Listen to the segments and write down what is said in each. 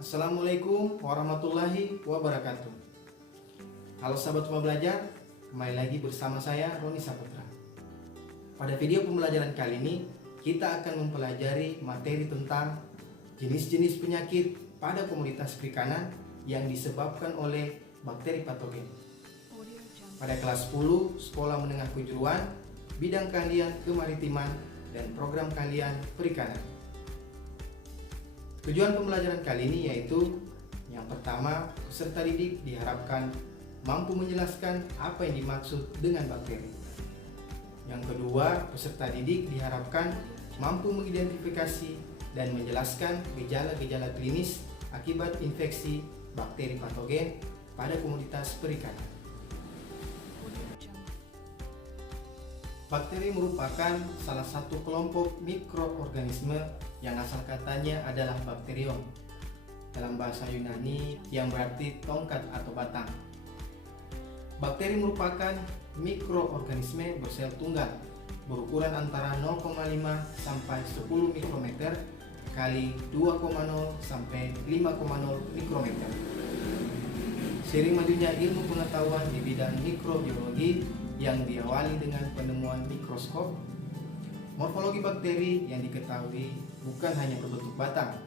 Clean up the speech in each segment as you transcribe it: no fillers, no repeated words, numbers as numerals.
Assalamualaikum warahmatullahi wabarakatuh. Halo sahabat Rumah Belajar, kembali lagi bersama saya Roni Saputra. Pada video pembelajaran kali ini kita akan mempelajari materi tentang jenis-jenis penyakit pada komoditas perikanan yang disebabkan oleh bakteri patogen. Pada kelas 10 Sekolah Menengah Kejuruan, bidang keahlian kemaritiman dan program keahlian perikanan. Tujuan pembelajaran kali ini yaitu yang pertama, peserta didik diharapkan mampu menjelaskan apa yang dimaksud dengan bakteri. Yang kedua, peserta didik diharapkan mampu mengidentifikasi dan menjelaskan gejala-gejala klinis akibat infeksi bakteri patogen pada komoditas perikanan. Bakteri merupakan salah satu kelompok mikroorganisme yang asal katanya adalah bakterium, dalam bahasa Yunani yang berarti tongkat atau batang. Bakteri merupakan mikroorganisme bersel tunggal berukuran antara 0,5 sampai 10 mikrometer kali 2,0 sampai 5,0 mikrometer. Seiring majunya ilmu pengetahuan di bidang mikrobiologi yang diawali dengan penemuan mikroskop, morfologi bakteri yang diketahui bukan hanya berbentuk batang.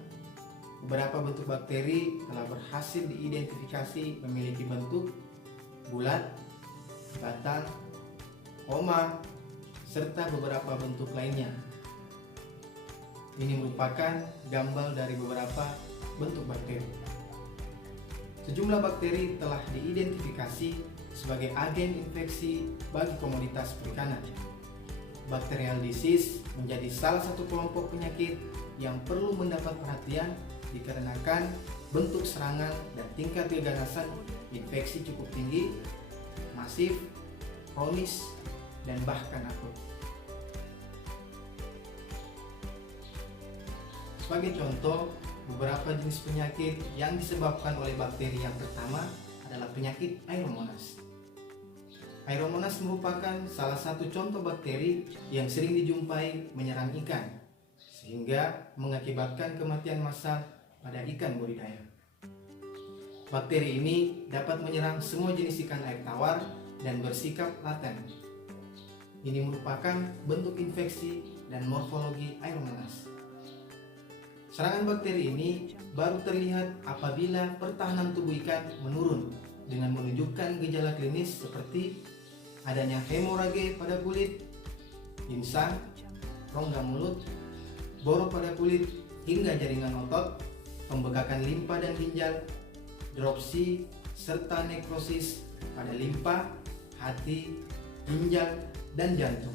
Beberapa bentuk bakteri telah berhasil diidentifikasi memiliki bentuk bulat, batang, koma, serta beberapa bentuk lainnya. Ini merupakan gambar dari beberapa bentuk bakteri. Sejumlah bakteri telah diidentifikasi sebagai agen infeksi bagi komoditas perikanan. Bacterial disease menjadi salah satu kelompok penyakit yang perlu mendapat perhatian dikarenakan bentuk serangan dan tingkat keganasan infeksi cukup tinggi, masif, kronis, dan bahkan akut. Sebagai contoh, beberapa jenis penyakit yang disebabkan oleh bakteri yang pertama adalah penyakit Aeromonas. Aeromonas merupakan salah satu contoh bakteri yang sering dijumpai menyerang ikan, sehingga mengakibatkan kematian massal pada ikan budidaya. Bakteri ini dapat menyerang semua jenis ikan air tawar dan bersikap laten. Ini merupakan bentuk infeksi dan morfologi Aeromonas. Serangan bakteri ini baru terlihat apabila pertahanan tubuh ikan menurun dengan menunjukkan gejala klinis seperti adanya hemorage pada kulit, insang, rongga mulut, borok pada kulit hingga jaringan otot, pembengkakan limpa dan ginjal, dropsy, serta nekrosis pada limpa, hati, ginjal, dan jantung.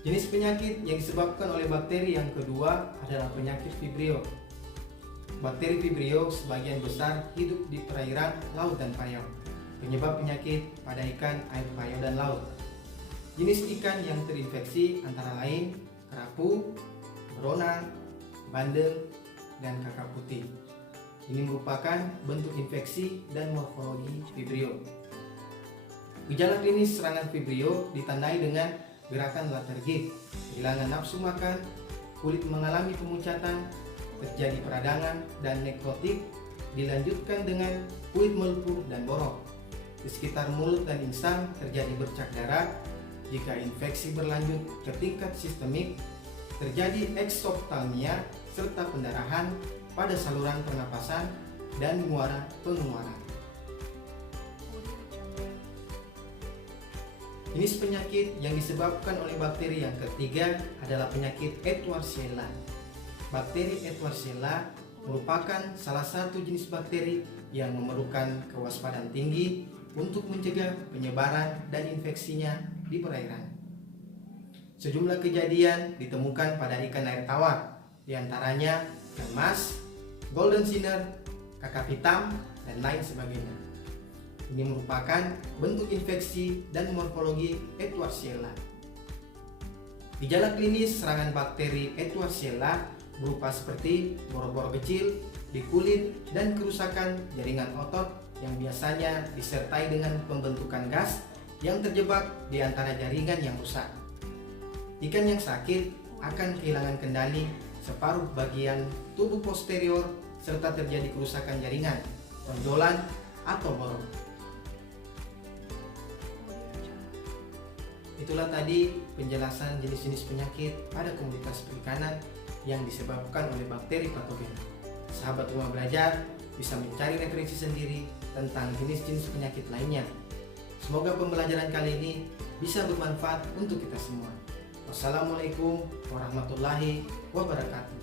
Jenis penyakit yang disebabkan oleh bakteri yang kedua adalah penyakit Vibrio. Bakteri Vibrio sebagian besar hidup di perairan, laut, dan payau. Penyebab penyakit pada ikan air payau dan laut. Jenis ikan yang terinfeksi antara lain kerapu, berona, bandeng, dan kakap putih. Ini merupakan bentuk infeksi dan morfologi Vibrio. Gejala klinis serangan Vibrio ditandai dengan gerakan letargik, kehilangan nafsu makan, kulit mengalami pemucatan, terjadi peradangan dan nekrotik, dilanjutkan dengan kulit melepuh dan borok. Di sekitar mulut dan insang terjadi bercak darah. Jika infeksi berlanjut ke tingkat sistemik, terjadi eksoftalmia serta pendarahan pada saluran pernapasan dan muara pengeluaran. Jenis penyakit yang disebabkan oleh bakteri yang ketiga adalah penyakit Edwardsella. Bakteri Edwardsella merupakan salah satu jenis bakteri yang memerlukan kewaspadaan tinggi untuk mencegah penyebaran dan infeksinya di perairan. Sejumlah kejadian ditemukan pada ikan air tawar, diantaranya ikan mas, golden sinner, kakap hitam, dan lain sebagainya. Ini merupakan bentuk infeksi dan morfologi Edwardsella. Gejala klinis serangan bakteri Edwardsella berupa seperti borok-borok kecil di kulit dan kerusakan jaringan otot yang biasanya disertai dengan pembentukan gas yang terjebak di antara jaringan yang rusak. Ikan yang sakit akan kehilangan kendali separuh bagian tubuh posterior, serta terjadi kerusakan jaringan, tonjolan, atau borok. Itulah tadi penjelasan jenis-jenis penyakit pada komunitas perikanan yang disebabkan oleh bakteri patogen. Sahabat Rumah Belajar bisa mencari referensi sendiri tentang jenis-jenis penyakit lainnya. Semoga pembelajaran kali ini bisa bermanfaat untuk kita semua. Wassalamualaikum warahmatullahi wabarakatuh.